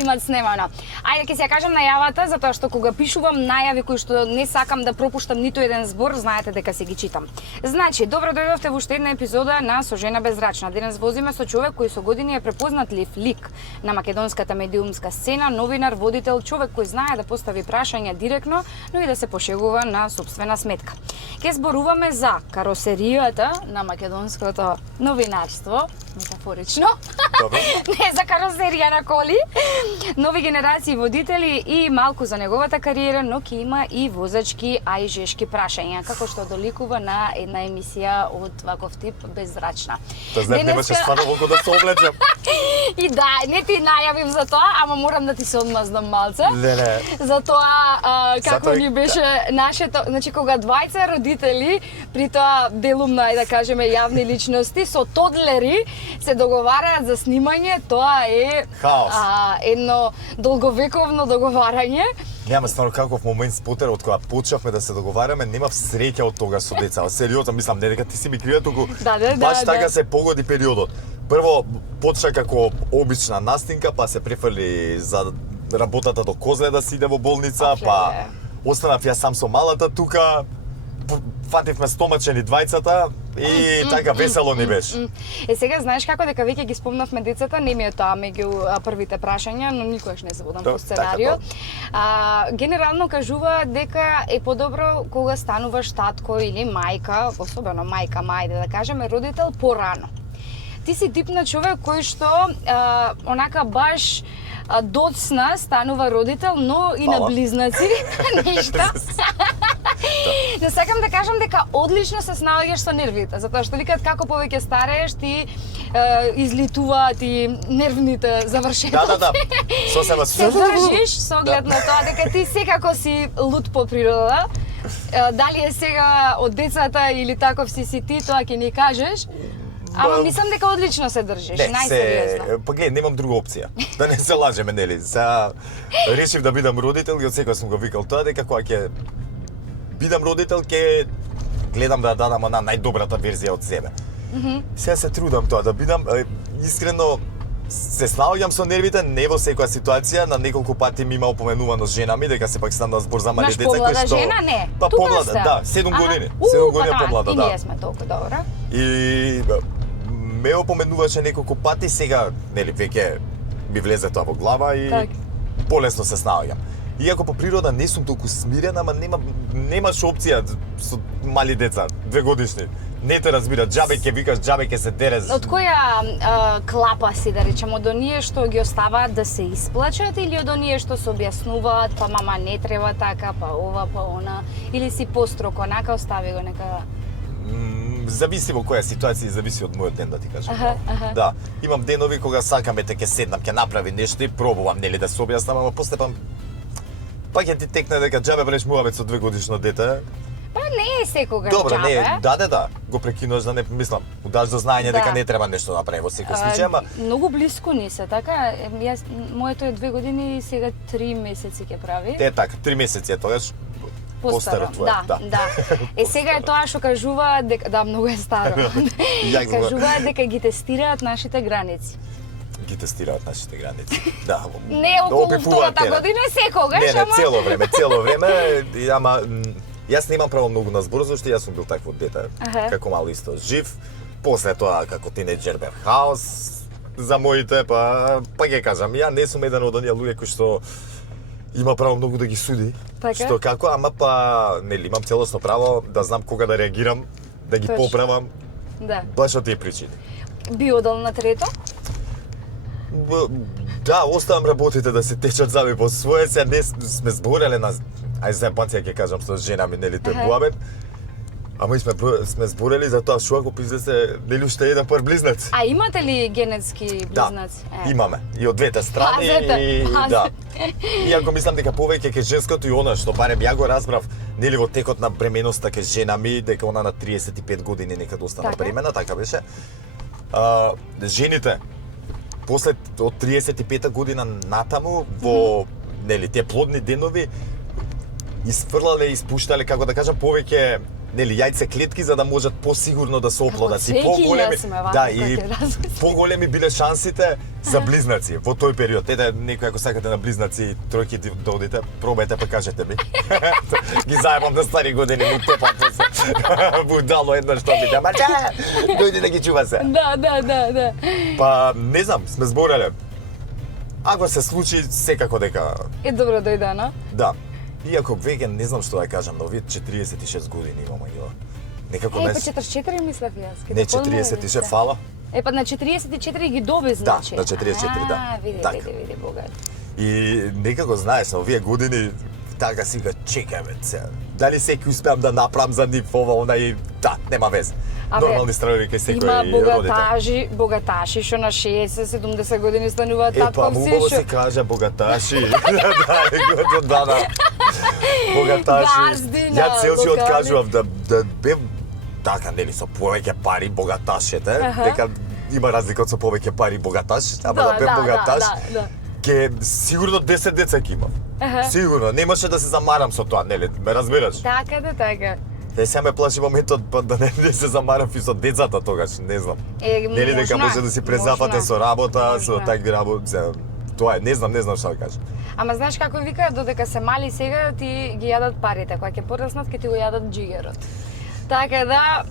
имат снемано. Ајде ќе си ја кажам најавата, затоа што кога пишувам најави кои што не сакам да пропуштам ниту еден збор, знаете дека си ги читам. Значи, добро дојдовте во уште една епизода на Со жена безрачна. Денес возиме со човек кој со години е препознатлив лик на македонската медиумска сцена, новинар, водител, човек кој знае да постави прашања директно, но и да се пошегува на сопствена сметка. Ке зборуваме за каросеријата на македонското новинарство, метафорично. Не за каросерија на коли. Нови генерации водители и малку за неговата кариера, но ќе има и возачки, а и жешки прашања, како што доликува на една емисија од ваков тип беззрачна. Та знаеш, немаше стварно колку да се облечем. И да, не ти најавив за тоа, ама морам да ти се одмазнам малце. Не. За тоа како Затоа ни беше нашето, значи кога двајца родители, при тоа делум на, да кажеме, јавни личности со тодлери се договараат за снимање, тоа е хаос. Едно долговековно договарање. Нема стварно каков момент спотер од кога почнавме да се договараме, немав среќа од тога со деца. Сериозно, мислам, не дека ти си ми крива, туку баш така се погоди периодот. Прво почна како обична настинка, па се префрли за работата до Козле да си иде во болница, па останав ја сам со малата тука, фативме стомачени двајцата и така весело ни беше. Сега знаеш како дека веќе ги спомнавме децата, не ми е тоа меѓу првите прашања, но никогаш не се водам по сценарио. Генерално кажува дека е подобро кога стануваш татко или мајка, особено мајка, мајде да кажеме, родител порано. Ти си тип на човек кој што онака баш доцна станува родител, но и на близнаци, нешто. Не сакам да кажам дека одлично се снаоѓаш со нервите, затоа што викаат како повеќе старееш, ти излитуваат и нервните завршетоци. Да. Сосема се држиш со оглед на тоа дека ти секако си луд по природа. Дали е сега од децата или таков си ти, тоа ќе ни кажеш. Ама мислам дека одлично се држиш, најсериозно. Па гледај, немам друга опција. Да не се лажеме, нели? Решив да бидам родител и од секој сум го викал тоа дека кога ќе бидам родител ќе гледам да дадам она најдобрата верзија од себе. Сега се трудам тоа да бидам, искрено се снаоѓам со нервите, не во секоја ситуација, на неколку пати ми има опоменувано жена ми дека сепак стана збор за мали деца кои што жена не. Па помлада, да, 7 години. 7 години помлада, да. И ние сме толку добра. И ме опоменуваше неколку пати, сега нели веќе ми влезе тоа во глава и полесно се снаоѓам. Иако по природа не сум толку смирен, ама немаш опција со мали деца, 2 годишни. Не те разбират, џабе ќе викаш, џабе ќе се дереш. Од која клапа си, да речеме, од оние што ги оставаат да се исплачат или од оние што се објаснуваат, па мама не треба така, па ова, па она, или си построг, онака остави го нека... Зависи во која ситуација, зависи од мојот ден, да ти кажам. Да, имам денови кога сакам ќе седнам, ќе направи нешто и пробувам, нели да се објаснам, ама после па ќе ти текне дека џабе бреш муавет со 2 годишно дете. Па не е секогаш добро, џабе. Добро, да, го прекинуваш да не мислам, удаш до знаење дека не треба нешто да направи во секој случај, ама многу блиску ни се, така? Јас моето е 2 години и сега 3 месеци ќе прави. Те така, 3 месеци е тогаш. Постаро твое, да. Сега е тоа што кажува дека многу е старо. Кажува дека ги тестираат нашите граници. Ги тестираат нашите граници. Да. Не околу втората година, секогаш, ама цело време, ама јас немам право многу на збор, зашто јас сум бил такво дете, како мало исто жив. После тоа како тинеџер бев хаос за моите, па ќе кажам, ја не сум еден од оние луѓе кои што има право многу да ги суди, што како, ама па нели имам целосно право да знам кога да реагирам, да ги поправам. Да. Баш од тие причини. Би одел на трето? Да, оставам работите да се течат заби по своје, сега не сме збореле на за епанција ќе кажам со жена ми, нели тој буабет. Ама сме зборели за тоа што ако излезе нели уште еден пар близнаци. А имате ли генетски близнаци? Да, имаме. И од двете страни и да. Иако мислам дека повеќе ке женското и она што барем ја го разбрав, нели во текот на бременоста ке жена ми, дека она на 35 години некаде остана бремена, така беше. Жените после од 35-та година натаму во нели тие плодни денови испрлале, испуштале, како да кажам, повеќе нели јајце клетки за да можат посигурно да се оплодат и поголеми. Да, и поголеми биле шансите за близнаци во тој период. Ете, некој ако сакате на близнаци тројки да одите, пробајте па кажете ми. Ги заебам на стари години, му тепам после. Будало еднаш што ми да дојди да ги чува се. Да. Па не знам, сме збореле. Ако се случи, секако дека Добро дојдено. Да. Иако веќе не знам што да кажам, но вие 46 години имам Ангела. Некако Па не... 44 мислев јас. Не, 46, фала. Па на 44 ги доби, значи. Да, на 44, да. Види, богат. И некако знаеш, на овие години така си га чекаме се. Дали секој успеам да направам за нив ова, и да, нема вез. Нормални страни кај секој родител. Има богаташи што на 60-70 години стануваат татковци. Убаво се каже богаташи. Да. Богаташи. Ја цел живот кажував да бев така, нели, со повеќе пари богаташите, дека има разлика од со повеќе пари богаташ, ама да бев богаташ. Ке сигурно 10 деца ќе имам. Сигурно, немаше да се замарам со тоа, нели, ме разбираш? Така. Сега ме плаши моментот да не се замарам и со децата тогаш, не знам. Нели дека може да си презафате со работа, со такви работи. Тоа е, не знам што да кажам. Ама знаеш како викаат, додека се мали сега ти ги јадат парите, кога ќе пораснат ќе ти го јадат джигерот. Така да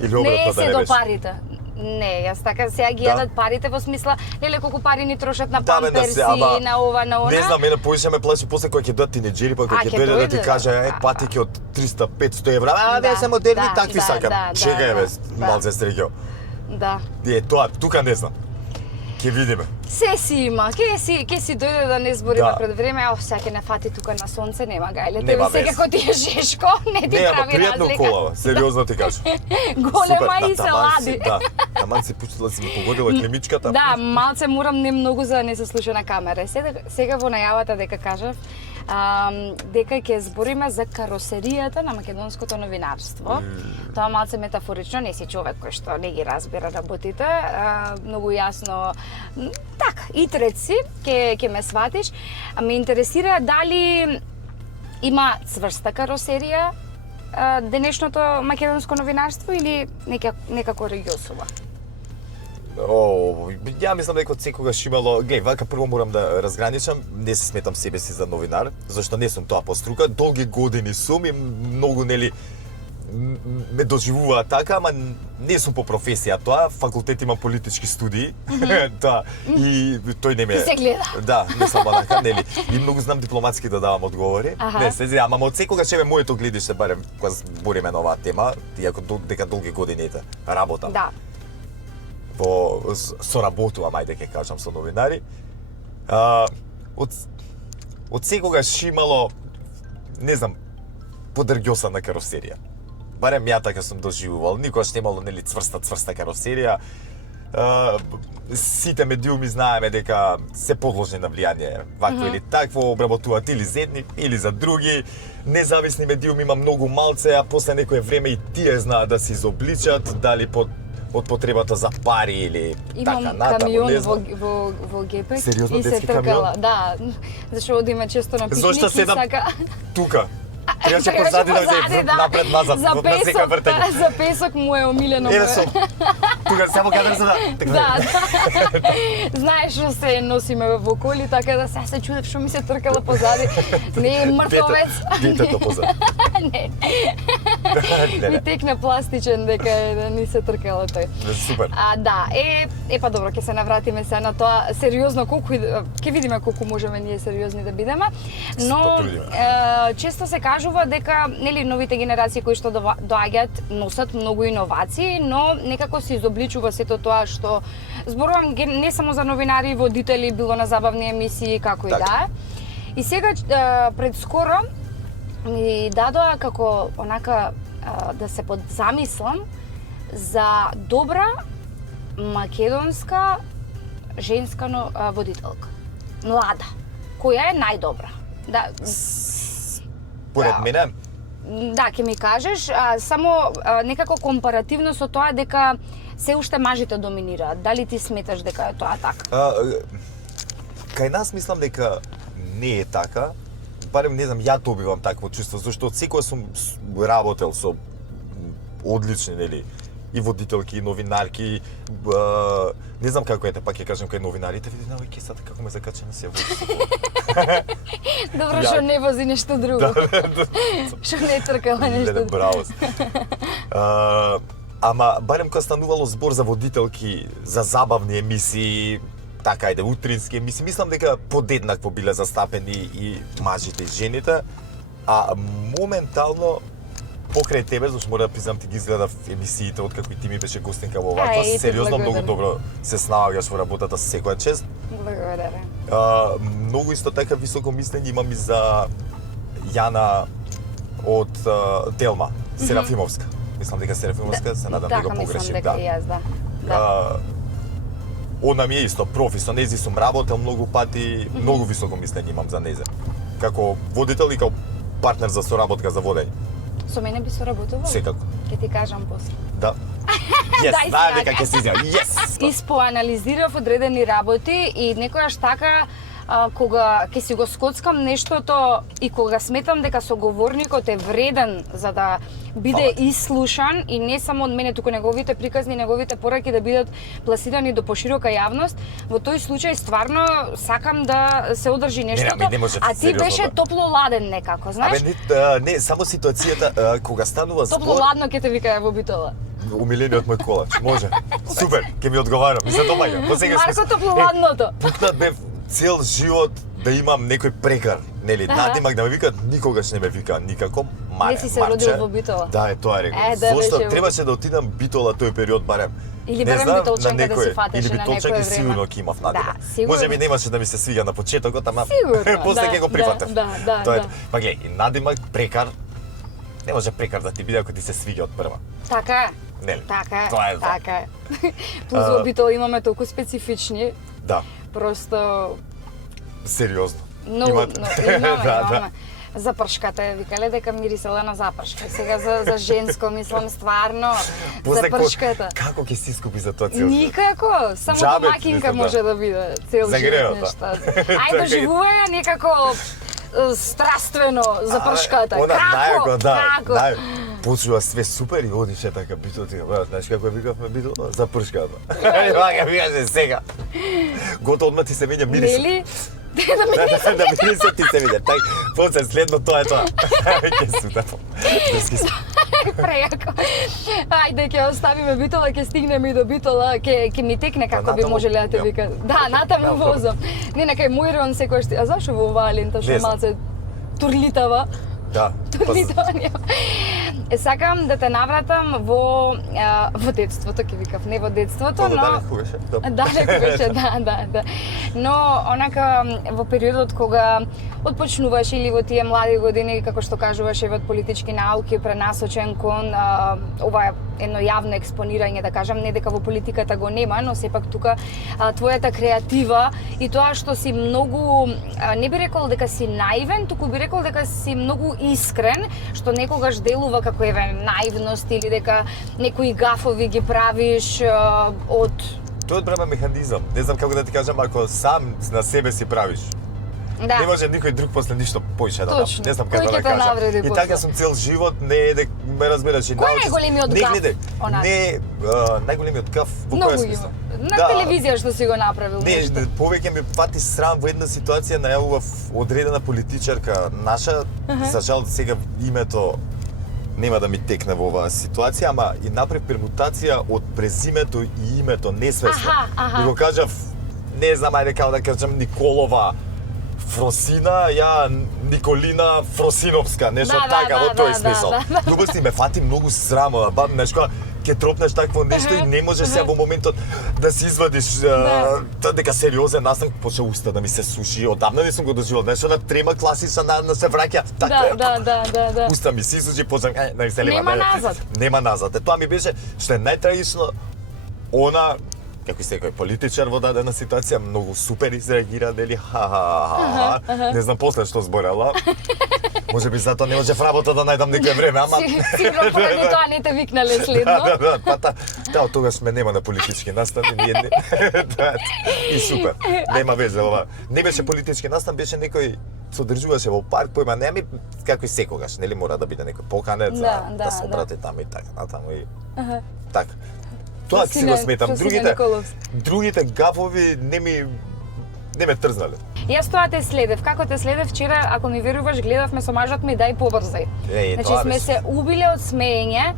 не се до парите. Не, јас така сега ги јадат парите во смисла, леле колку пари ни трошат на памперси, на ова, на она. Не знам, мене повише ме плаши после кога ќе дојдат тинеџери, па кога ќе дојде да ти каже, патики од 300-500 евра, вие се модерни, такви сакам. Чекај бе, малце стрегјо. Да. Тоа, тука не знам. Ќе видиме. Се си има, ќе си дојде да не збориме пред време, сега ќе не фати тука на сонце, нема гајле. Тебе секако ти е жешко, не ти прави разлика. Не, пријатно колава, сериозно ти кажам. Голема и се лади. Да, таман си пуштила, си ми погодила климичката. Да, малце морам не многу за да не се слуша на камера. Сега во најавата дека кажав, дека ќе збориме за каросеријата на македонското новинарство. Тоа малце метафорично, не си човек кој што не ги разбира работите, многу јасно, така, и треци, ќе ме сватиш. Ме интересира дали има цврста каросерија денешното македонско новинарство или некако региосува? Ја мислам дека од секогаш имало, вака прво морам да разграничам, не се сметам себе си за новинар, зашто не сум тоа по струка, долги години сум и многу нели ме доживуваат така, ама не сум по професија тоа, факултет имам политички студии, да, и тој не ме... Се гледа. Да, не сум онака, нели, и многу знам дипломатски да давам одговори, не се зија, ама од секогаш еве моето гледиште, барем кога збориме на оваа тема, иако дека долги години работам. Да. Соработувам, ајде ќе кажам, со новинари. Од секогаш имало, не знам, подргјосана каросерија. Барем ја така сум доживувал, никогаш немало нели цврста каросерија. Сите медиуми знаеме дека се подложни на влијание вакво или такво, обработуваат или за едни или за други. Независни медиуми има многу малце, а после некое време и тие знаат да се изобличат, дали од потребата за пари или така натаму, не знам. Имам камион во Гепек. Сериозно, и се детски тркала. камион? Да, зашто одиме често на пикник Зошто и седам сака... тука? Требаше позади да се напред-назад, на секој вртење. За песок му е омилено. Еве сум. Тука само кадар за да... Да. Знаеш што се носиме во коли, така да се чудев што ми се тркала позади. Не е мртовец. Детето позади. Не. Ми текна пластичен дека да ни се тркала тој. Супер. Да, па добро, ќе се навратиме се на тоа сериозно колку ќе видиме колку можеме ние сериозни да бидеме. Но често се кажува дека нели новите генерации кои што доаѓаат носат многу иновации, но некако се изобличува сето тоа што зборувам не само за новинари и водители, било на забавни емисии како и да. И сега пред скоро ми дадоа како онака да се подзамислам за добра македонска женска водителка. Млада. Која е најдобра? Да. Поред мене? Да, ќе ми кажеш, само некако компаративно со тоа дека се уште мажите доминираат. Дали ти сметаш дека е тоа така? Кај нас мислам дека не е така. Барем не знам, ја добивам такво чувство, зашто од секој сум работел со одлични, нели? И водителки, и новинарки, не знам како ете, пак ќе кажам кај новинарите, види на овој сад како ме закача на се вози. Добро што не вози нешто друго. Што не тркала нешто друго. Браво. Ама барем кога станувало збор за водителки, за забавни емисии, така ајде, утрински емисии, мислам дека подеднакво биле застапени и мажите и жените, а моментално покрај тебе, зашто мора да признам ти ги изгледав емисиите откако и ти ми беше гостинка во оваква, сериозно многу добро се снаоѓаш во работата со секоја чест. Благодарам. Многу исто така високо мислење имам и за Јана од Телма, Серафимовска. Мислам дека Серафимовска, се надам да го погрешим. Така, мислам дека и јас, да. Она ми е исто профи, со нези сум работел многу пати, многу високо мислење имам за незе. Како водител и како партнер за соработка за водење. Со мене би соработувал? Секако. Ќе ти кажам после. Да. Јес, знаеш дека ќе се изјави. Јес! Испоанализирав одредени работи и некојаш така кога ќе си го скоцкам нештото и кога сметам дека соговорникот е вреден за да биде ислушан и не само од мене, туку неговите приказни, неговите пораки да бидат пласирани до поширока јавност, во тој случај стварно сакам да се одржи нештото, а ти беше топло-ладен некако, знаеш? Абе, не, само ситуацијата кога станува збор... Топло-ладно ќе те викаја во битола. Умилениот мој колач, може. Супер, ќе ми одговарам, ми се домаѓа. Марко топло-ладното. Пукнат бев цел живот да имам некој прекар, нели, надимак да ме викаат, никогаш не ме вика никако. Не си се родил во Битола. Да, е тоа рекол. Да, зошто требаше да отидам Битола тој период барем. Или барем битолчанка да се фатеше или на некој битолчанки време. сигурно ќе имав надимак. Да, сигурно. Може би немаше да ми се свига на почетокот, ама сигурно, после ќе го прифатев. Да. Па гледај, и надимак прекар не може прекар да ти биде ако ти се свига од прва. Така е. Нели? Така е. Тоа е. Така е. Плюс во Битола имаме толку специфични. Да. Просто сериозно. Имаме. Запршката викале дека мирисела на запршка. Сега за женско мислам стварно запршката. Како ќе си искупи за тоа цел? Никако, само домакинка може да биде цел живот нешта. Ајде доживувај некако страствено запршката. Како? Почува све супер и одише така битола, брат, знаеш како викавме битола? Запршката. Вака викаше сега. Гото одма ти се менја мирис. Нели? Да мирисот ти се виде. Так, после следно тоа е тоа. Ќе сутапо. Прејако. Ајде ќе оставиме Битола, ќе стигнеме и до Битола, ќе ми текне како би можеле да те вика. Да, натаму возам. Не некај Муирон секојаш ти. А зашо во оваа лента што малце турлитава? Да. Сакам да те навратам во детството, ќе викав, не во детството, но далеку беше. Далеку беше, да. Но онака во периодот кога отпочнуваш или во тие млади години, како што кажуваш, во политички науки, пренасочен кон ова едно јавно експонирање, да кажам, не дека во политиката го нема, но сепак тука твојата креатива и тоа што си многу, не би рекол дека си наивен, туку би рекол дека си многу искрен, што некогаш делува како наивност или дека некои гафови ги правиш од... Тоа е према механизам. Не знам како да ти кажам, ако сам на себе си правиш. Да. Не може никој друг после ништо поише да направи. Не знам како да кажам. И така сум цел живот, не е дека ме разбераш и научиш. Кој е најголемиот гаф? Не, најголемиот гаф во која смисла? На телевизија што си го направил нешто. Не, повеќе ме фати срам во една ситуација најавував одредена политичарка наша, за жал сега името нема да ми текне во оваа ситуација, ама и направи пермутација од презимето и името несвесно. И го кажав, не знам, ајде како да кажам, Николова Фросина, ја Николина Фросиновска, нешто така во тој смисол. Дубости ме фати многу срамо, знаеш кога ќе тропнеш такво нешто и не можеш сега во моментот да си извадиш дека сериозен настан, почна уста да ми се суши, одамна не сум го доживел, знаеш, она трема класична на се враќа. Да. Уста ми се суши, почнам, нема назад. Нема назад. Тоа ми беше што е најтрагично, она како и секој политичар во дадена ситуација, многу супер изреагира, нели, не знам после што зборела. Може би затоа не можев работа да најдам некое време, ама... Сигурно поради тоа не те викнале следно. Да, од тогаш ме нема на политички настани, ние и супер. Нема везе ова. Не беше политички настан, беше некој се одржуваше во парк, појма неми како и секогаш, нели мора да биде некој поканет да се обрати таму и така, натаму и така. Тоа си го сметам. Другите гафови не ме трзнале. Јас тоа те следев. Како те следев вчера, ако ми веруваш, гледавме со мажот ми дај побрзај. Значи сме се убиле од смеење.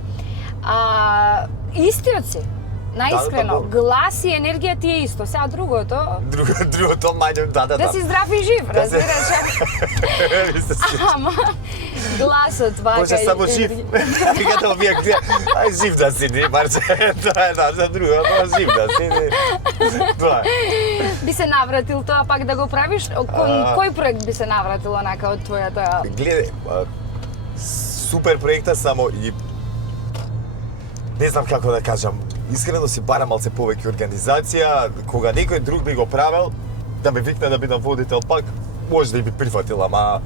Истиот си. Наискрено, глас и енергија ти е исто. Сега другото... Другото мање, да. Да си здрав и жив, разбираш. Ама, гласот вака... Може само жив. Кога вие гледа, жив да си, не, барче. Тоа е за другото, жив да си. Тоа е. Би се навратил тоа пак да го правиш? Кој проект би се навратил онака од твојата... Гледај, супер проекта, само и... Не знам како да кажам, искрено си барам малце повеќе организација, кога некој друг би го правел, да ме викне да бидам водител пак, може да и би прифатил, ама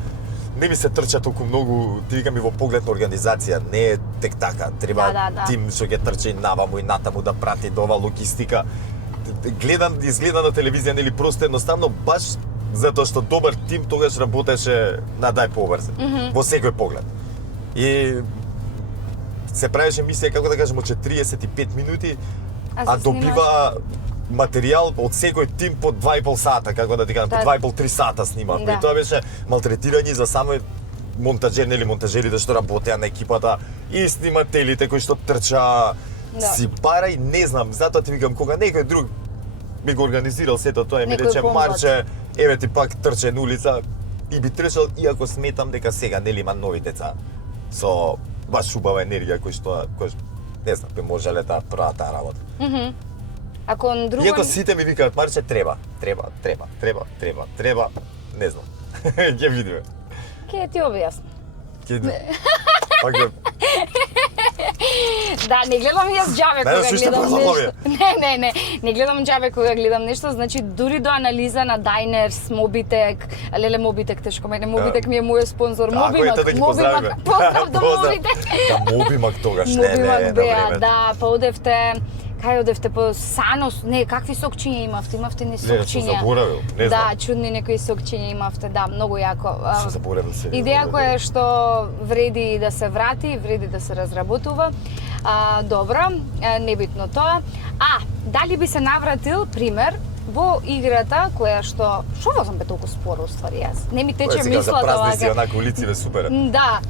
не ми се трча толку многу, ти викам и во поглед на организација, не е тек така, треба тим што ќе трчи наваму и натаму да прати до ова логистика. Изгледа на телевизија, нели просто едноставно баш затоа што добар тим тогаш работеше на дај побрзо, во секој поглед. И се правеше емисија, како да кажем, од 45 минути, а добива материјал од секој тим по 2,5 сата, како да ти кажам, по 2,5-3 сата снима. И тоа беше малтретирање за само монтажери, нели монтажерите што работеа на екипата и снимателите кои што трча, си бара и не знам, затоа ти викам, кога некој друг би го организирал сето тоа и ми рече Марче, еве ти пак трче на улица и би трчал, иако сметам дека сега нели има нови деца со баш убава енергија кој што не знам, би можеле да прават таа работа. Ако друго... Иако сите ми викаат, Марче, треба, не знам. Ќе видиме. Ке ти објасни. Пак да, не гледам јас џабе кога гледам нешто. Не гледам џабе кога гледам нешто, значи дури до анализа на Diners, Mobitech, леле Mobitech тешко мене, Mobitech ми е мојот спонзор, Mobimag. Поздрав до Mobitech. Да, Mobimag тогаш, Mobimag беа, да, па одевте кај одевте по Санос, не, какви сокчиња имавте? Имавте не сокчиња. Не, заборавил, не знам. Да, чудни некои сокчиња имавте, да, многу јако. Што заборавил се. Идеја која е што вреди да се врати, вреди да се разработува. Добро, небитно тоа. Дали би се навратил, пример, во играта која што возам бе толку споро уствари јас. Не ми тече мислата вака. За празници, онака улици супер. Да.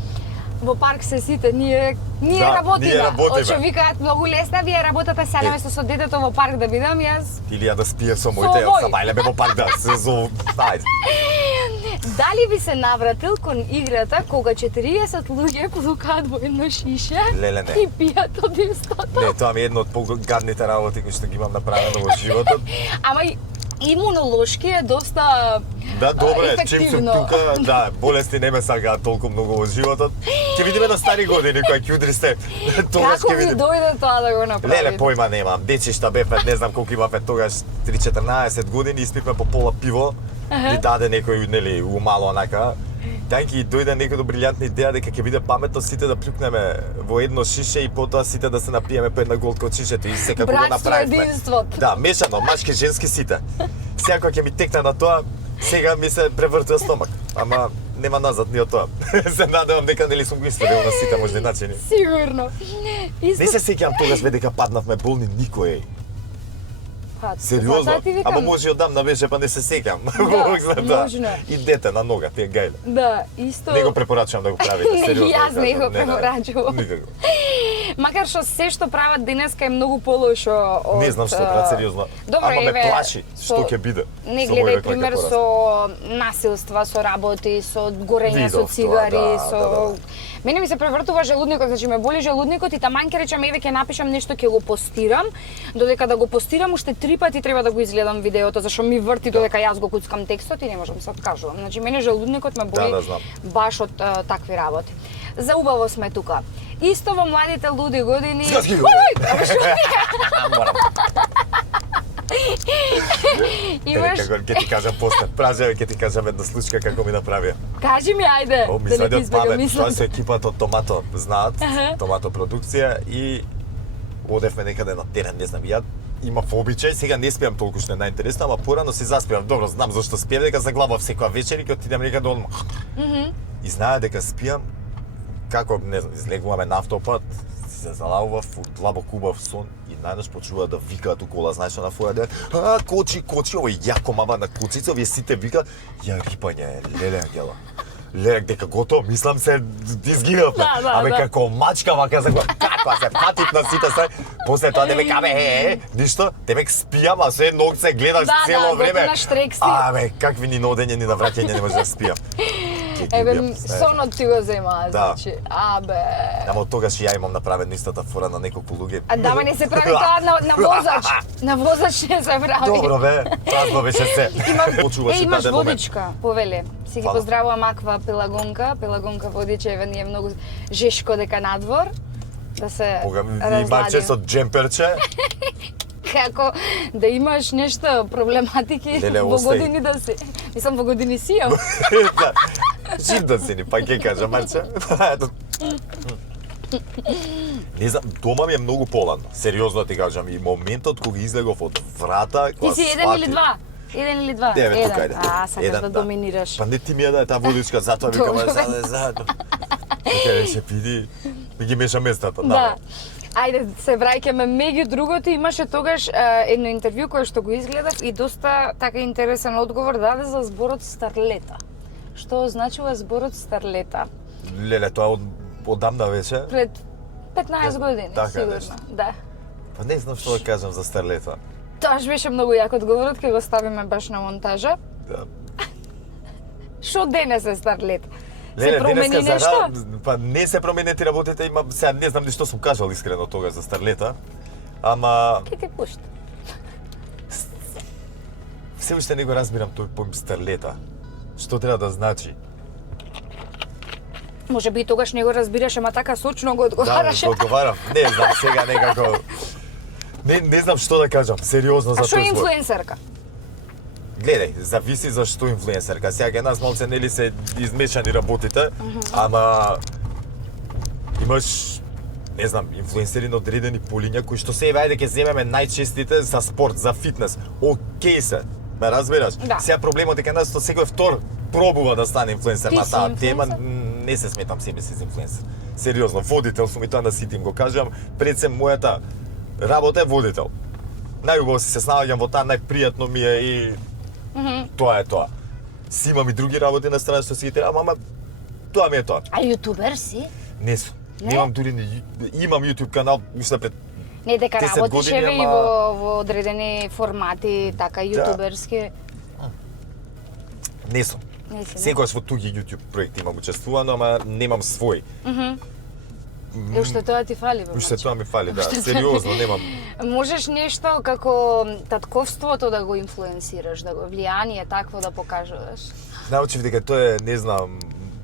Во парк се сите, ние работиме. Оче викаат многу лесна ви е работата, селеме се со детето во парк да бидам јас. Или ја да спиев со моите, сабајлеме во парк да се зов. Дали би се навратил кон играта кога 40 луѓе плукаат во едно шише и пијат од истото? Не, тоа ми е едно од погадните работи кои што ги имам направено во животот. Ама имунолошки е доста да, добре, ефективно. Чим сум тука, да, болести не ме сакаат толку многу во животот. Ќе видиме на стари години кога ќе удристе. Тогаш ќе видиме. Како ви дојде тоа да го направите? Леле, појма немам. Дечишта бевме, не знам колку имавме тогаш, 3-14 години, испивме по пола пиво. И даде некој, нели, умало онака. Тајки дојде некоја брилјантна идеја дека ќе биде паметно сите да плюкнеме во едно шише и потоа сите да се напиеме по една голтка од шишето и секако го направивме. Да, мешано, машки, женски сите. Сега кога ќе ми текне на тоа, сега ми се превртува стомак. Ама нема назад ни од тоа. Се надевам дека нели сум го историл на сите можни начини. Сигурно. Не се сеќавам тогаш дека паднавме болни никој. Сериозно? Ама може и одамна беше, па не се сеќам. Да, можно. И дете на нога, тие гајле. Да, исто. Не го препорачувам да го правите, сериозно. Јас не го препорачувам. Никако. Макар што се што прават денеска е многу полошо од... Не знам што прават, сериозно. Добро, ама ме плаши што ќе биде. Не гледај пример со насилства, со работи, со горење со цигари, со... Мене ми се превртува желудникот, значи ме боли желудникот и таман ќе речам еве ќе напишам нешто, ќе го постирам, додека да го постирам уште 3 пати треба да го изгледам видеото, зашто ми врти додека јас го куцкам текстот и не можам се откажувам. Значи мене желудникот ме боли баш од такви работи. За убаво сме тука. Исто во младите луди години. Имаш... Како ќе ти кажам после, пражеве ќе ти кажам една случка како ми направија. Кажи ми, ајде, Ми да не ти следат избегам памет, мислам. тоа се екипата од Томато, знаат, Томато продукција и одевме некаде на терен, не знам, ја имав обичај, сега не спијам толку што е најинтересно, ама порано си заспијам. Добро, знам зашто спијам, дека заглавав секоја вечер и ќе отидам некаде одмах. И знае дека спијам, како, не знам, излегуваме на автопат, се залавував, длабок убав сон и најнаш почува да викаат у кола, знаеш на фоја кочи, овој јако мама на куцица, овие сите викаат, ја рипање, леле ангела. Леле, дека готово, мислам се изгинавме. Абе како мачка вака за како се патит на сите се. После тоа демек ништо, демек спијам, а се ног се гледаш цело време. Абе, какви ни на одење ни на враќање не може да спијам. Еве, сонот ти го зема, значи, абе. Ама од тогаш ја имам направено истата фора на неколку луѓе. А дама не се прави тоа на возач. На возач не се прави. Добро бе, празно беше се. Имаш водичка, повеле. Си ги поздравувам Аква Пелагонка водиче, еве ние многу жешко дека надвор да се разлади. Има често джемперче. Како да имаш нешто проблематики во години да си. Мислам во години си јам. Жив да си ни, па ќе кажам, Марче. Не знам, дома ми е многу поладно. Сериозно ти кажам, и моментот кога излегов од врата, кога ти си еден или два? Еден или два? Еден. Сакаш да доминираш. Па не ти ми ја дај таа водичка, затоа викам заедно. Вика рече пиди, ми ги меша местата. Да. Ајде, се враќаме меѓу другото, имаше тогаш едно интервју кое што го изгледав и доста така интересен одговор даде за зборот старлета. Што означува зборот старлета? Леле, тоа одамна вече. Пред 15 години, сигурно. Да. Па не знам што да кажам за старлета. Тоа беше многу јак одговорот, ќе го ставиме баш на монтажа. Да. Што денес е старлет? Леле, се промени нешто? Па не се променети работите, има, сега не знам ни што сум кажал искрено тогаш за старлета, ама... Ке ти пушта. Се уште не го разбирам тој поим старлета. Што треба да значи? Може би тогаш не го разбираш, ама така сочно го одговараше. Да, го одговарам. Не знам, сега некако... Не знам што да кажам, сериозно за тој збор. А што е инфлуенсерка? Гледај, зависи за што инфлуенсерка. Сега кај нас малце нели се измешани работите, ама имаш, не знам, инфлуенсери на одредени полиња кои што се ајде ќе земеме најчестите за спорт, за фитнес. Океј се, ме разбираш? Да. Сега проблемот е кај нас што секој втор пробува да стане инфлуенсер на таа тема, не се сметам себе си за инфлуенсер. Сериозно, водител сум и тоа на сите им го кажам, пред се мојата работа е водител. Најубаво се снаоѓам во таа, најпријатно ми е и тоа е тоа. Си имам и други работи на страна што си ги терам, ама тоа ми е тоа. А јутубер си? Не сум. Немам дури имам YouTube канал уште пред Не дека 10 работиш еве години, и во одредени формати, така јутуберски. Не сум. Секогаш во туѓи YouTube проекти имам учествувано, ама немам свој. И уште тоа ти фали, бе. Уште тоа ми фали, да. Сериозно, немам. Можеш нешто како татковството да го инфлуенсираш, да го влијание такво да покажуваш? Научив дека тоа е, не знам,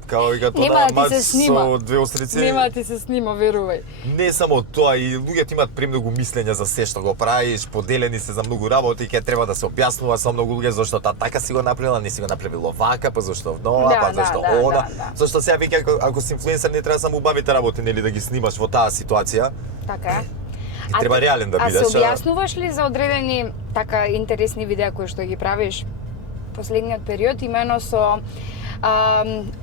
као вика тоа Нема да мач ти се снима. со две острици. Нема да ти се снима, верувај. Не само тоа, и луѓето имаат премногу мислења за се што го правиш, поделени се за многу работи, ќе треба да се објаснува со многу луѓе зашто таа така си го направила, не си го направила вака, па зашто нова, па зашто она. Зашто сега вика ако си инфлуенсер не треба само убавите работи, нели да ги снимаш во таа ситуација. Така е. Треба реален да бидеш. А се објаснуваш ли за одредени така интересни видеа кои што ги правиш последниот период, имено со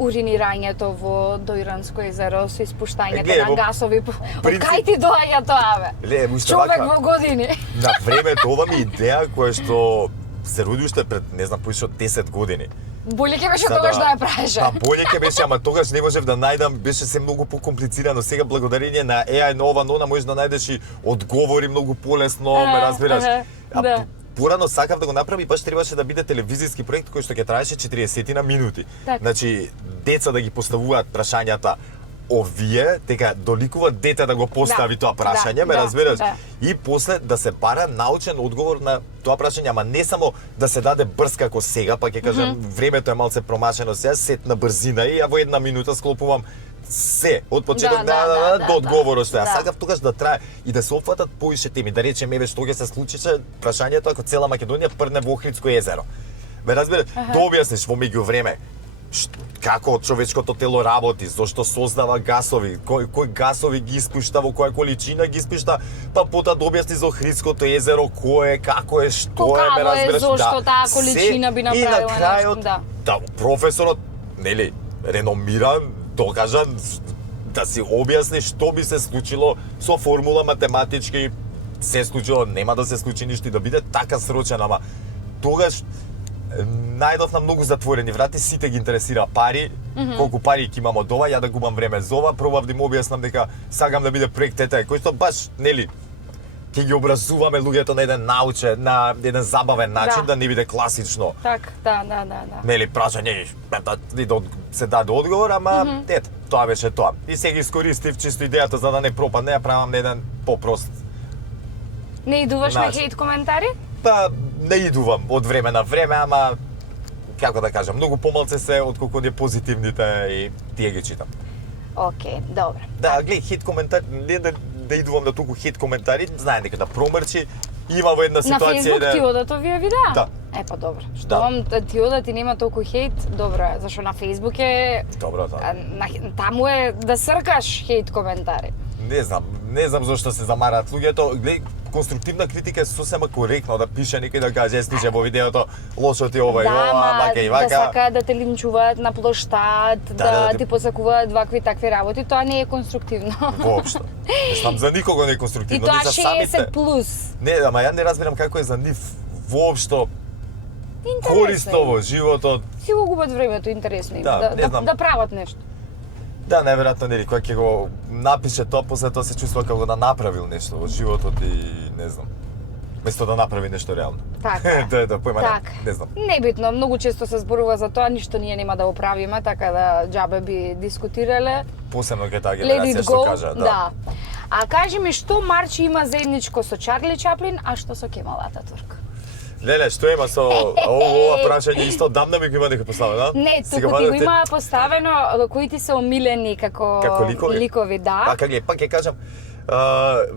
уринирањето во Дојранско езеро, со испуштањето на гасови. Од кај ти доаѓа тоа, бе? Човек во години. На времето ова ми идеја која што се роди уште пред, не знам, поише од 10 години. Боле ќе беше тогаш да ја правеше. Па боле ќе беше, ама тогаш не можев да најдам, беше се многу покомплицирано. Сега благодарение на AI нова нона можеш да најдеш и одговори многу полесно, ме разбираш. Да. Порано сакав да го направи, баш требаше да биде телевизиски проект кој што ќе траеше 40 на минути. Так. Значи, деца да ги поставуваат прашањата, овие, дека доликува дете да го постави тоа прашање, ме разбираш? И после да се бара научен одговор на тоа прашање, ама не само да се даде брз како сега, па ќе кажам, времето е малце промашено сега, сет на брзина и ја во една минута склопувам се, од почеток до одговорот што ја сакав тогаш да трае и да се опфатат поише теми, да речеме еве што ќе се случише прашањето ако цела Македонија прне во Охридско езеро. Ме разбираш, да објасниш во меѓувреме како човечкото тело работи, зошто создава гасови, кои гасови ги испушта, во која количина ги испушта, па потоа да објасни за Охридското езеро, кој е, како е, што е, ме разбираш, зошто таа количина би направила и на крајот, да, професорот, нели, реномиран, докажан, да си објасни што би се случило со формула математички, се случило, нема да се случи ништо и да биде така срочен, ама тогаш најдов на многу затворени врати, сите ги интересира пари, колку пари ќе имам од ова, ја да губам време за ова, пробав да му објаснам дека сакам да биде проект кој што баш, нели, ќе ги образуваме луѓето на еден научен, на еден забавен начин, да не биде класично. Так, да. Нели, прашање, се даде одговор, ама ето, тоа беше тоа. И сега искористив чисто идејата за да не пропадне, ја правам на еден попрост. Не идуваш на хейт коментари? Па, не идувам од време на време, ама како да кажам, многу помалце се отколку оние позитивните и тие ги читам. Океј, добро. Да, гледај, хейт коментари, не да идувам на толку хейт коментари, знае дека да промрчи, има во една ситуација на Facebook ти одат овие видеа? Да. Па добро. Што вам ти одат и нема толку хейт, добро, зашто на Facebook е добро, да. Таму е да сркаш хейт коментари. Не знам зошто се замараат луѓето. Гледај, конструктивна критика е сосема коректно да пише некој да каже слушај во видеото лошо ти ова и ова, вака и вака. Да сакаат да те линчуваат на плоштад, да ти посакуваат вакви такви работи, тоа не е конструктивно. Воопшто. Мислам за никого не е конструктивно, и тоа за самите. 60 плюс. Не, ама ја не разбирам како е за нив воопшто корисно во животот. Си го губат времето, интересно им, да прават нешто. Да, најверојатно нели кој ќе го напише тоа, после тоа се чувствува како да направил нешто во животот и не знам. Место да направи нешто реално. Така. Да, појма не знам. Небитно, многу често се зборува за тоа, ништо ние нема да го правиме, така да џабе би дискутирале. Посебно кај таа генерација што кажа, да. А кажи ми што Марчи има заедничко со Чарли Чаплин, а што со Кемал Ататурк? Леле, што има со ова прашање исто дамна ми го има дека поставено? Не, туку ти го има поставено кои ти се омилени како ликови, да. Пак ќе кажам,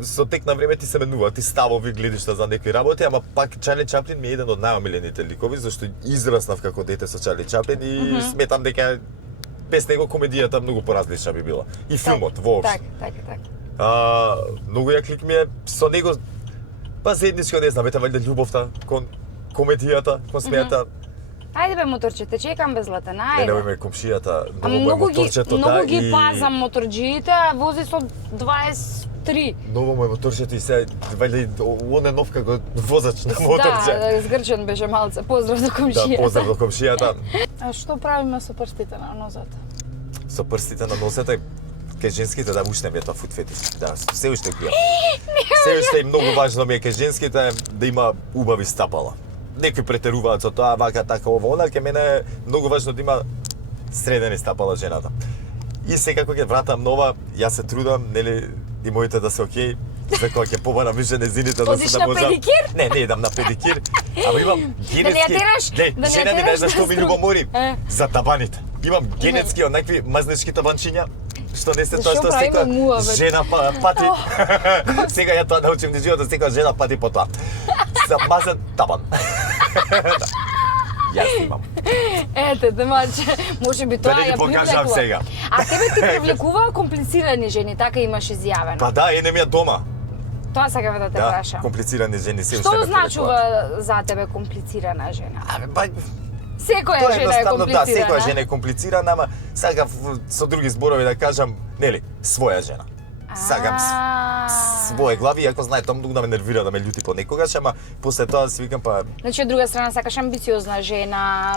со тек на време ти се менува, ти ставови, гледишта за некои работи, ама пак Чарли Чаплин ми е еден од најомилените ликови, зашто израснав како дете со Чарли Чаплин и сметам дека без него комедијата многу поразлична би била. И филмот воопшто. Така. Многу јак лик ми е со него. Па заедничко не знам, вете валјда љубовта кон комедијата, кон смејата. Ајде бе моторчете, чекам без Златана, ајде. Не, ме комшијата, многу ги пазам моторџиите, вози со 23. Ново му е моторчето и се валјда он е нов како возач на моторче. Да, згрчен беше малце. Поздрав до комшијата. Да, поздрав до комшијата. А што правиме со прстите на нозете? Со прстите на нозете? Кај женските да уште ми е тоа фут фетиш. Да, се уште ги. Се уште и многу важно ми е кај женските да има убави стапала. Некои претеруваат со тоа, вака, така, ова, она, кај мене е многу важно да има средени стапала жената. И секако ќе вратам нова, јас се трудам, нели, и моите да се окей, за кога ќе побарам више незините да се да можам. Одиш на педикир? Не идам на педикир, ама имам генетски. Да жена ни знаеш што ми љубомори? За табаните. Имам генетски онакви мазнички табанчиња. Што не се тоа што секоја жена пати. Сега ја тоа научим на животот, секоја жена пати по тоа. За мазен табан. Јас имам. Ете, демаче, може би тоа ја привлекува. Сега. А тебе ти привлекува комплицирани жени, така имаш изјавено. Па да, едем ја дома. Тоа сакам да те прашам. Комплицирани жени се уште ме привлекуваат. Што значува за тебе комплицирана жена? Па секоја жена е комплицирана. Да, секоја жена е комплицирана, ама сакав со други зборови да кажам, нели, своја жена. Сакам своје глави, иако знае тоа многу да ме нервира, да ме љути понекогаш, ама после тоа си викам па. Значи од друга страна сакаш амбициозна жена,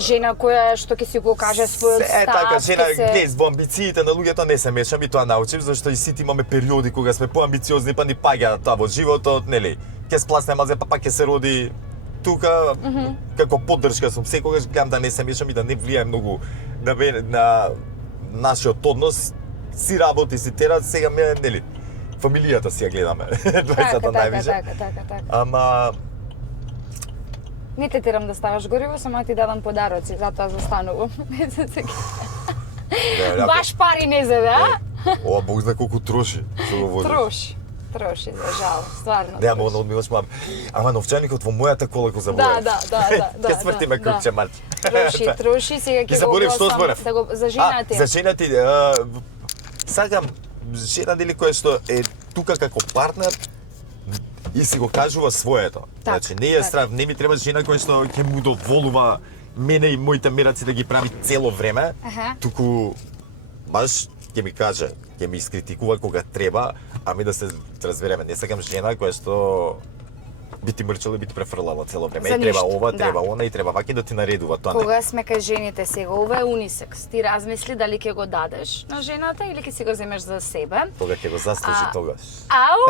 жена која што ќе си го каже својот став. Така, жена, глед, во амбициите на луѓето не се мешам и тоа научив, зашто и сите имаме периоди кога сме поамбициозни, па ни паѓа тоа во животот, нели. Ќе спласне мазе, па ќе се роди тука, како поддршка сум секогаш гледам да не се мешам и да не влијаем многу на нашиот однос. Си работи, си терат, сега ме, нели, фамилијата си ја гледаме, двајцата највише. Така. Ама не те терам да ставаш гориво, само ти дадам подароци, затоа застанувам. Баш пари не заде, а? Ова Бог знае колку троши, што го возиш. Троши, за жал, стварно. Да, ама одмиваш мам. Ама новчаникот во мојата кола го заборав. Да. Ќе смрти ме купче марч. Троши, сега ќе го огласам да го за женати. За женати, сакам жена дели која што е тука како партнер и си го кажува своето. Значи не е страв, не ми треба жена која што ќе му доволува мене и моите мераци да ги прави цело време, туку баш ќе ми каже, ќе ми искритикува кога треба, ами да се разбереме, не сакам жена која што би ти мрчала и би ти префрлала цело време. И треба ова, треба она и треба ваки да ти наредува тоа. Кога сме кај жените сега, ова е унисекс. Ти размисли дали ќе го дадеш на жената или ќе си го земеш за себе. Кога ќе го заслужи тогаш. Ау!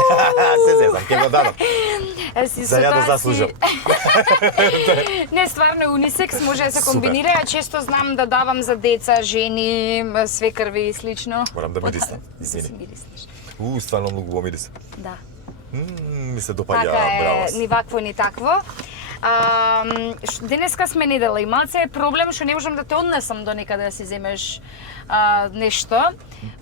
Се зезам, ќе го дадам. За ја да заслужам. Не, стварно унисекс може да се комбинира. Ја често знам да давам за деца, жени, свекрви и слично. Морам да мириснам, извини. Стварно многу го мириса. Да. Ми се допаѓа, браво. така Ни вакво, ни такво. Денеска сме недела и малце е проблем што не можам да те однесам до некаде да си земеш нешто.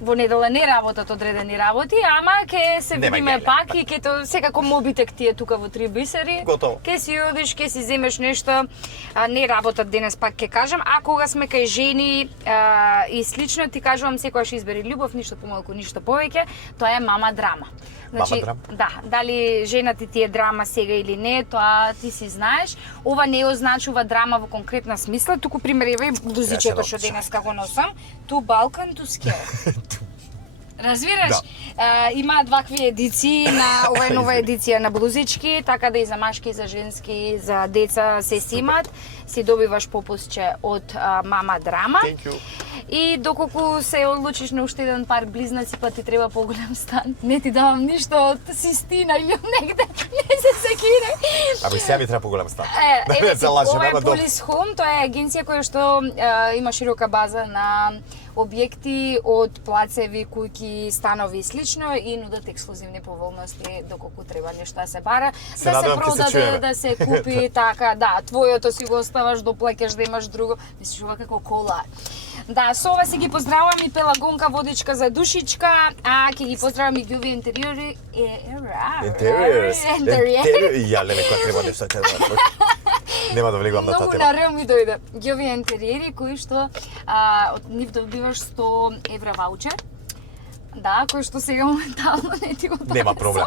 Во недела не работат одредени работи, ама ќе се видиме пак и ќе секако мобитек ти е тука во Три бисери. Готово. Ќе си одиш, ќе си земеш нешто. Не работат денес пак ќе кажам, а кога сме кај жени и слично ти кажувам секогаш избери љубов, ништо помалку, ништо повеќе, тоа е мама драма. Значи, да, дали жена ти е драма сега или не, тоа ти си знаеш. Ова не означува драма во конкретна смисла, туку примерувај блузичето што денеска го носам. Ту Балкан, ту Скел. Разбираш? Да. Имаат вакви едиции на ова е нова едиција на блузички, така да и за машки, и за женски, за деца се си имаат. Си добиваш попусче од мама драма. И доколку се одлучиш на уште еден пар близнаци, па ти треба поголем стан, не ти давам ништо од Систина или негде, не се секире. Ами сега ми треба поголем стан. Ова е Police Home, тоа е агенција која што има широка база на објекти од плацеви, куќи, станови и слично и нудат ексклузивни поволности доколку треба нешто да се бара, да се продаде, да се купи, така, да, твојото си го оставаш, доплаќаш да имаш друго, мислиш ова како кола. Да, со ова си ги поздравам и Пелагонка водичка за душичка, а ќе ги поздравам и Ѓови интериори. Ја, леле, која треба нешто ќе да. Нема да влегувам на таа тема. Многу на рем ми дојде. Ѓови интериери кои што од нив добиваш 100 евра ваучер. Да, кој што сега моментално не ти го донесам. Нема проблем.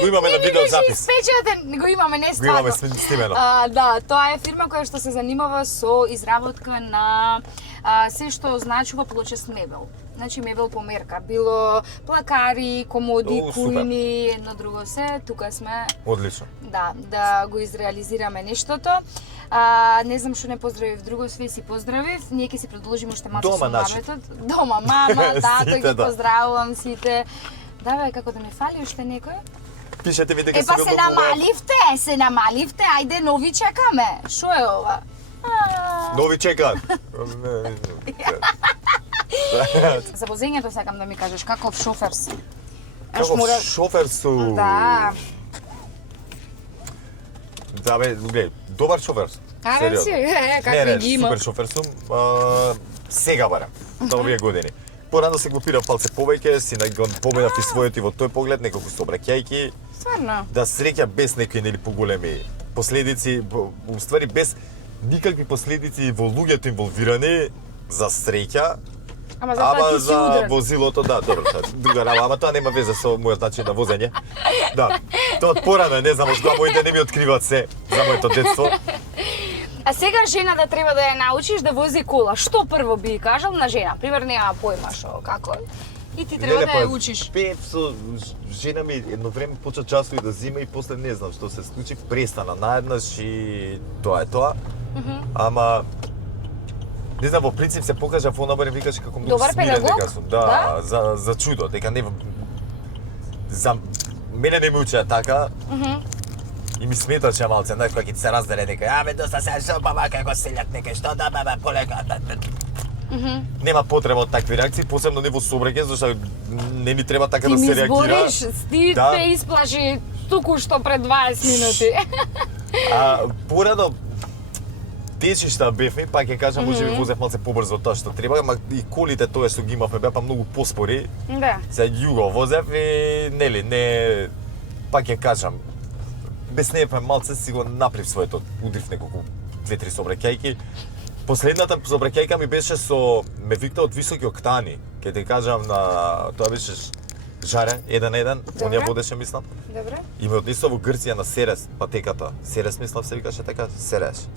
Го имаме на видео запис. Спечатен, го имаме не стварно. Го имаме снимено. Да, тоа е фирма која што се занимава со изработка на се што означува плочест мебел. Значи мебел по мерка, било плакари, комоди, кујни, едно друго се, тука сме. Одлично. Да го изреализираме нештото. Не знам што не поздравив друго, све си поздравив. Ние ќе си продолжиме уште малку со мабетот. Дома, мама, тато ги поздравувам сите. Давај, како да не фали уште некој? Пишете ми дека се се намаливте, ајде нови чекаме. Шо е ова? Нови чекаат. За возењето сакам да ми кажеш, каков шофер си? Каков шофер су? Да. Да, бе, гледај, добар шофер сум. Карен си, какви ги има. Супер шофер сум. Сега барам, за овие години. Порано се глупирав палце повеќе, си го поминав и својот и во тој поглед, неколку сообраќајки. Стварно? Да среќа без некои нели поголеми последици, уствари без никакви последици во луѓето инволвирани за среќа. Ама за возилото, да, добро, друга работа, ама тоа нема веза со мојот начин на возење. Да, тоа од порано, не знам, што моите не ми откриваат се за моето детство. А сега жена да треба да ја научиш да вози кола, што прво би кажал на жена? Пример, нема појма шо, како? И ти треба да ја учиш. Пеев со жена ми едно време почна часови да зима и после не знам што се случи, престана наеднаш и тоа е тоа. Ама не знам, во принцип се покажа во набаре, викаш како многу смирен дека сум. Да, за чудо, дека не за мене не ме учеа така. И ми сметаше малце, знаеш, кога ќе се разделе дека абе доста се шопава како селјак некај што да баба полека. Нема потреба од такви реакции, посебно не во сообраќај, зашто не ми треба така да се реагира. Ти те исплаши туку што пред 20 минути. Порано дечишта бевме, па ќе кажам, може би возев малце побрзо од тоа што треба, ама и колите тоа што ги имавме беа па многу поспори. Да. За југо возев и нели, не па ќе кажам, безнеевме малце, си го направив своето, удрив неколку 2-3 сообраќајки. Последната сообраќајка ми беше со ме викна од високи октани. Ќе ти кажам на тоа беше Жаре 1-1, он ја водеше мислам. Добре. И ме однесува во Грција на Серес, патеката. Серес мислам се викаше така, Серес.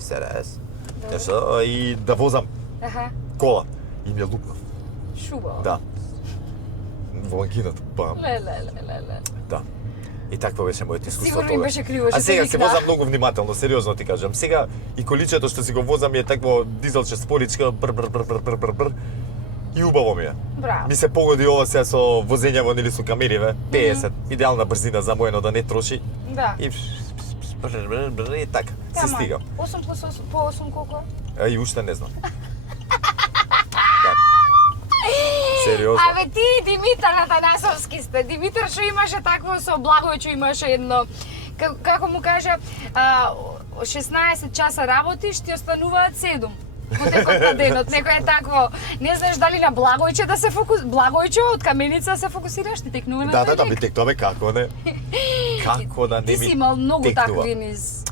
Нешто и да возам кола. И ми ја лупнав. Шуба. Да. Во ангината, бам. Ле. Да. И такво беше моето искуство Сигурно тогаш. им беше криво што А сега те се викна. возам многу внимателно, сериозно ти кажам. Сега и количето што си го возам е такво дизелче споричка, бр. И убаво ми е. Браво. Ми се погоди ова сега со возење во нели со камериве, 50, идеална брзина за моено да не троши. Да. И и така, се стига. 8 плюс 8 по 8 колку? А и уште не знам. Да. Сериозно. Абе ти Димитар Атанасовски сте. Димитар што имаше такво со Благојчо имаше едно како му кажа 16 часа работиш, ти остануваат 7. Во текот на денот, некој е такво. Не знаеш дали на Благојче да се Благојчо од Каменица се фокусираш, ти текнува на Да, би текнува како не. Како да не ми Ти си имал многу текнува. такви низ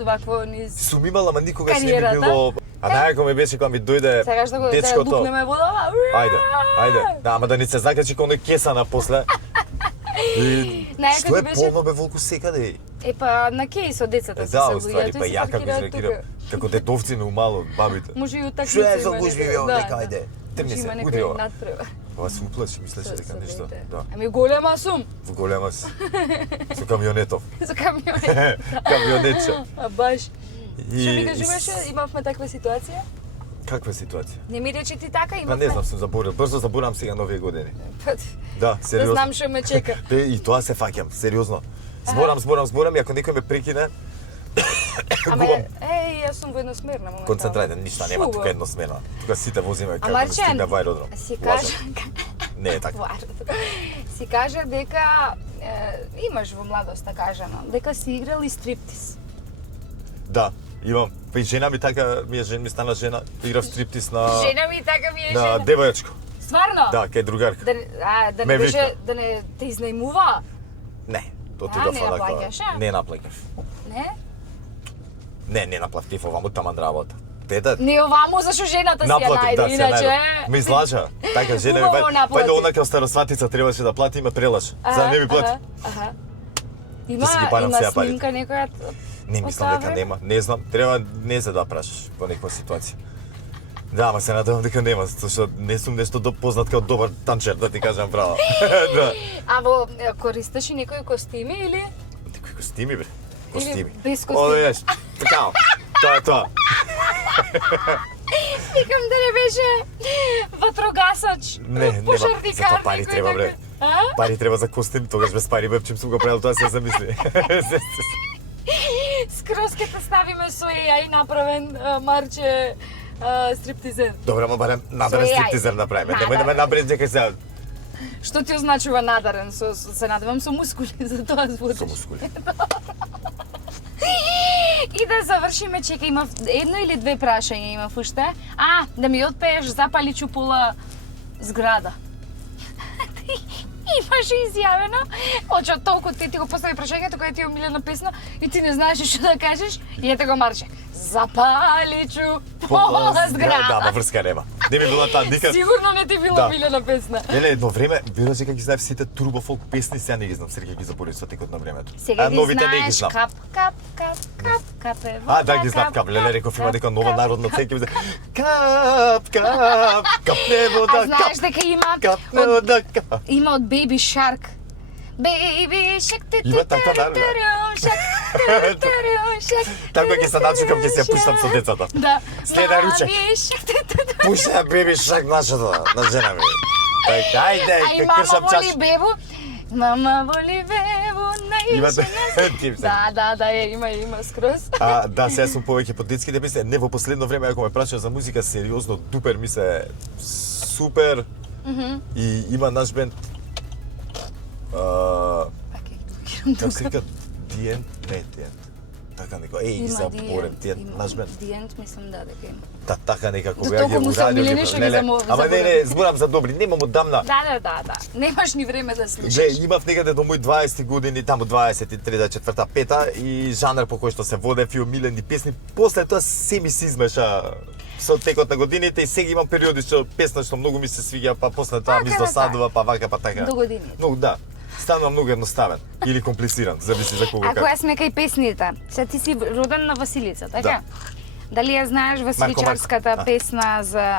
вакво низ Сум имал, ама никогаш не ми кариерата. било. А најако ми беше кога ми дојде Сакаш да дечкото. букнеме водава? Ајде. Да, ама да ни се закачи кој кеса на после. И Најако што е ти беше- полно бе волку секаде. Е па на кеј со децата се Да, се оствари, па ја како изреагирам. Како детовци на умало бабите. Може и утакмица. Што е за гужви, бе, нека ајде. Тргни Има се, некој удрила. надпрева. Ова се уплаши, мислеше дека нешто. Да. Ами голема сум Во голема си. Со камионетов. за камионет. Камионетче. А баш. Што ми И кажуваше, имавме таква ситуација? каква ситуација? Не ми рече ти така Па имавме. не знам, сум заборил. Брзо заборам сега нови години. Па, Да, да сериозно. знам што ме чека. Те и тоа се фаќам, сериозно. Зборам и ако некој ме прекине, Ама губам јас сум во едносмерна моментално. концентрација, ништа нема Шуба. тука едносмерна. Тука сите возиме А како да Марчен, стигне во аеродром. си Лажам. кажа Не е така. Варно. Си кажа дека имаш во младоста кажано, дека си играл и стриптиз. Да, имам. Па и жена ми така, ми стана жена, играв стриптиз на Жена ми така ми е на жена. девојачко. Стварно? Да, кај другарка. Да Ме не беше, вика. да не те изнајмува? Не, А, отидов не ја онака. плаќаш, а? Не наплаќав. Не? Не наплатив оваму таман работа. Тета Не оваму, зашо жената си ја наплатив, најде, да, се иначе... најде. Ме излажа. Така жена ми Убаво наплати. вајде онака старосватица требаше да плати и ме прелажа. За да не ми плати. Аха. Да си ги парам сега парите. снимка некоја Не мислам дека нема, не знам, треба не се да прашаш во некоја ситуација. Да, ама се надевам дека нема, затоа што не сум нешто познат како добар танчер, да ти кажам право. Да. А во користиш и некои костими или? Некои костими бе. Костими. без костими? Оно еш. Така. Тоа е тоа. Викам да не беше ватрогасач, Не, нема. пожарникар. За тоа пари некој треба бре. така. А? Пари треба за костим, тогаш без пари бе, чим сум го правил тоа се замисли. Скроз ќе те ставиме со AI направен Марче стриптизер. Добре, ама барем надарен Со AI. стриптизер направиме. Немој да ме Надарен. набреш дека се Што ти означува надарен? Се надевам со мускули, за тоа звучиш. со мускули. И да завршиме, чека, имав едно или две прашања имав уште. Да ми отпееш Запали чупола зграда. Имаше изјавено, оче од толку ти го постави прашањето кое ти е омилена песна и ти не знаеш што да кажеш и ете го Марче. Запали чупола Да, зграда. ама врска нема. Не ми била таа никад. Сигурно не ти била Да. омилена песна. Неле, едно време, веруваш дека ги знаев сите турбо фолк песни, сега не ги знам, сега ги заборив со текот на времето. Сега ги новите не ги знаеш, знам. кап, кап, кап, кап, капе вода, Да ги знам, кап, леле, реков има дека нова кап. народна цеќа, кап, кап, капне вода, А знаеш кап, дека има капне од, вода, кап. има од Baby Shark. Baby Shark. Има таква народна. Shark. Така ќе се начукам, ќе се ја пуштам со децата. Да. Следна ручек. Baby Shark. Пуша беби шак нашата, на жена ми. Така, ајде, А и мама кршам воли чаш. бебу. Мама воли бебу, Има највише тип се. Да, има скроз. Да, сега сум повеќе по детските песни. Не, во последно време, ако ме прашаш за музика, сериозно, дупер ми се супер. И има наш бенд, как се вика, The End? Не, The End. така некако, еј, заборем тие, знаеш мен. Диент, мислам дека има. Да, така некако До беа ги толку му се урадили. милени што ги Ама не, зборам за добри, немам одамна. Да. Немаш ни време да слушаш. Бе, имав некаде до мои 20 години, таму 23, 4, 5 и жанр по кој што се водев и омилени песни. После тоа се ми се измеша со текот на годините и сега имам периоди што песна што многу ми се свиѓа, па после тоа ми досадува, па вака, па така. До годините. Но да, станува многу едноставен или комплициран, зависи за кого. Ако јас сме кај песните, се ти си роден на Василица, така? Да. Дали ја знаеш Василичарската Марко. песна за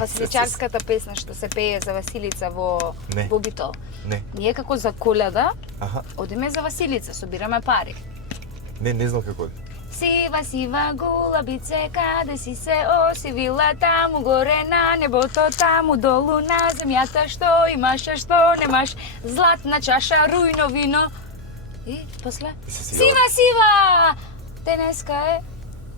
Василичарската песна што се пее за Василица во Не. Битол? Не. Ние како за Коледа Аха. одиме за Василица, собираме пари. Не знам како. Сива гулабице, каде си се осивила, таму горе на небото, таму долу на земјата, што имаш, а што немаш, златна чаша, рујно вино. И после? Сива! Денеска е...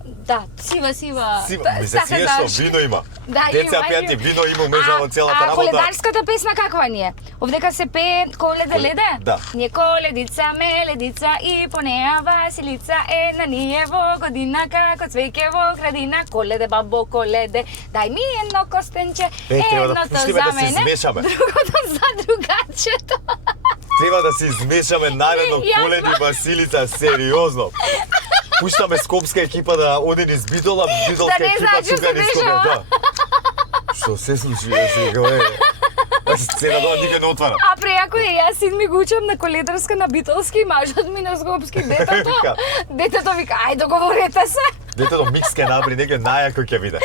Да, сива. Сива, ми се свиеш што вино има. Да, деца има, пеат и вино има умежано целата работа. А коледарската песна каква ни е? Овдека се пее Коледе леде? Да. Ние коледица, меледица и по неа Василица е на ние во година како цвеќе во градина. Коледе, бабо, коледе, дај ми едно костенче, треба да едното пуштиме за да се мене, измешаме. другото за другачето. Треба да се измешаме наредно Јас Коледи Василица, сериозно. Пуштаме скопска екипа да оде низ Битола, битолска Да не екипа знаеш што тука се низ дешава. Скопје, да. Што се случи, сега е. Сцена тоа никаде не отвара. А преако е, јас син ми го учам на коледарска на битолски, мажот ми на скопски, детето вика, ај договорете се. Детето микс ке направи, некој најако ќе биде.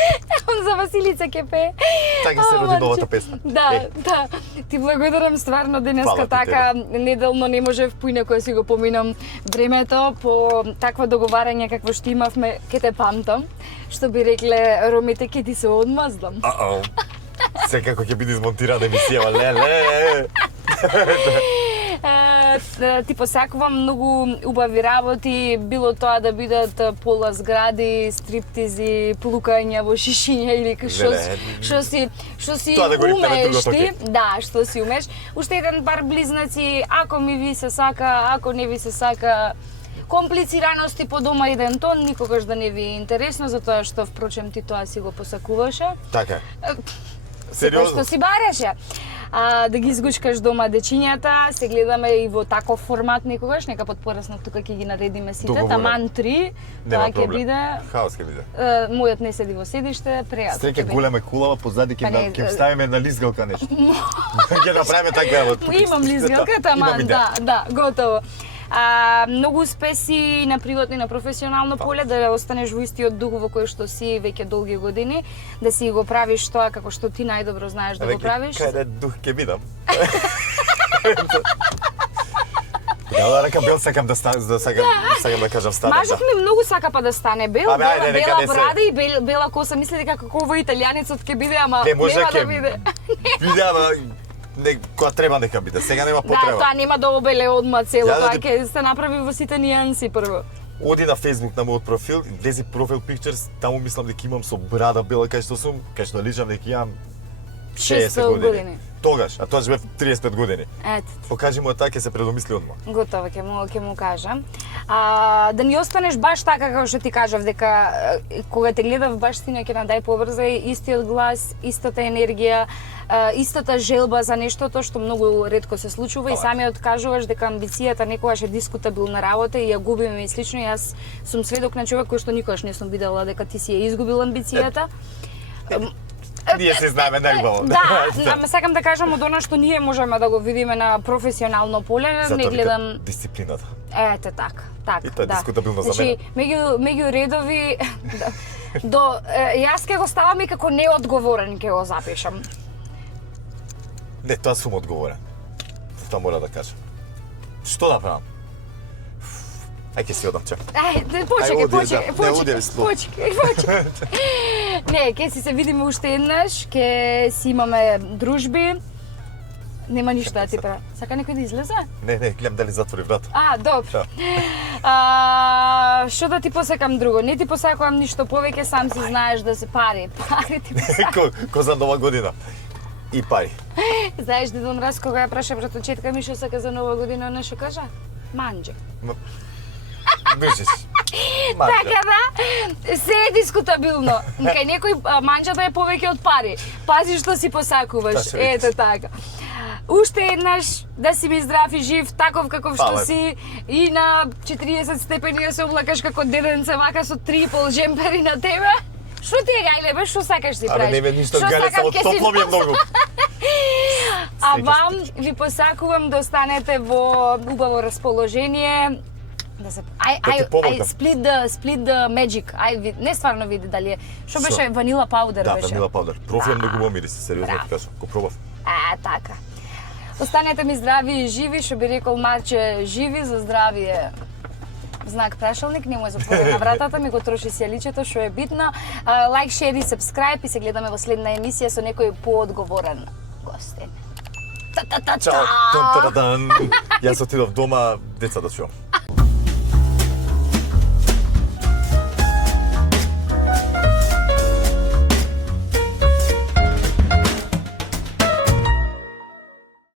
Он за Василица ќе пее. Така се роди новата песна. Да. Ти благодарам стварно денеска Фала ти така неделно не можев поинако си го поминам времето по таква договарање какво што имавме, ке те памтам. Што би рекле ромите, ке ти се одмаздам. Секако ќе биде измонтирана емисија, леле. Ти посакувам многу убави работи, било тоа да бидат пола згради, стриптизи, плукања во шишиња или што си Тоа да го рипнеме умееш другото ти. ќе. Да, што си умееш. Уште еден пар близнаци, ако ми ви се сака, ако не ви се сака, комплицираности по дома еден тон, никогаш да не ви е интересно, затоа што впрочем ти тоа си го посакуваше. Така. Секој што си бареше. Да ги изгучкаш дома дечињата, се гледаме и во таков формат некогаш, нека потпорасно тука ќе ги наредиме сите, таман 3, тоа ќе биде. Хаос ќе биде. Мојот не седи во седиште, прејако. Стреке голема кулава, позади ќе ставиме една лизгалка нешто. Ќе направиме така. Имам лизгалка, таман, да, готово. Многу успеси на приватно и на професионално поле, да останеш во истиот дух во кој што си веќе долги години, да си го правиш тоа како што ти најдобро знаеш да го правиш. Каде дух ќе бидам? Да рекам бел сакам да стане, сакам да кажам стане. Мажот ми многу сака па да стане бел, бела брада и бела коса, мисли дека како во италијанецот ќе биде, ама нема да биде. Биде, ама кога треба нека биде, сега нема потреба. Да, тоа нема да обеле одма цело, тоа ќе се направи во сите нијанси прво. Оди на Facebook на мојот профил, влези профил pictures, таму мислам дека имам со брада бела кај што сум, кај што личам дека имам 60 години. Тогаш, а тоа бев 35 години. Ето. Покажи му така, ќе се предомисли одма. Готово, ќе му кажам. Да ни останеш баш така како што ти кажав, дека кога те гледав баш синоќ на Дај побрза, истиот глас, истата енергија, истата желба за нештото што многу ретко се случува и самиот кажуваш дека амбицијата некогаш е дискутабилна работа и ја губиме и слично. Јас сум сведок на човек кој што никогаш не сум видела дека ти си ја изгубил амбицијата. Ние се знаеме најубаво. Да, ама сакам да кажам од она што ние можеме да го видиме на професионално поле, не гледам дисциплината. Ете така, И тоа е дискутабилно за мене. Меѓу редови јас ќе го ставам и како неодговорен ќе го запишам. Не, тоа сум одговорен. Тоа мора да кажам. Што да правам? Ај ќе си одам, чак. Почекај. Не, ќе си се видиме уште еднаш, ќе си имаме дружби. Нема ништо да ти правам. Сака некој да излезе? Не, гледам дали затвори врата. Добро. Што да ти посакам друго? Не ти посакувам ништо повеќе, сам си знаеш да се пари. Пари ти посакам. Ко за нова година. И пари. Знаеш, Дедо Мраз, кога ја праша братовчетка ми што сака за нова година, не што кажа? Манџе. Бежиш. Така да, се е дискутабилно. Кај некој манџата е повеќе од пари. Пази што си посакуваш. Ето така. Уште еднаш да си ми здрав и жив, таков каков што си, и на 40 степени да се облакаш како деденце вака со 3,5 джемпери на тебе. Што ти е гајле, бе, што сакаш си правиш? Абе, не ме ништо гајле, само топло ми е многу. А вам ви посакувам да останете во убаво расположение. Да се split the magic. Не стварно види дали е. Што беше ванила паудер беше? Да, ванила паудер. Профилам да го мириси, сериозно ти кажам. Го пробав. Така. Останете ми здрави и живи, што би рекол Марче, живи за здравие. Знак прашалник, не му е затворена вратата, ми го троши сјаличето, што е битно. Лайк, шер и сабскрајб и се гледаме во следна емисија со некој поодговорен гостин. Чао! Јас отидов дома, деца да чувам.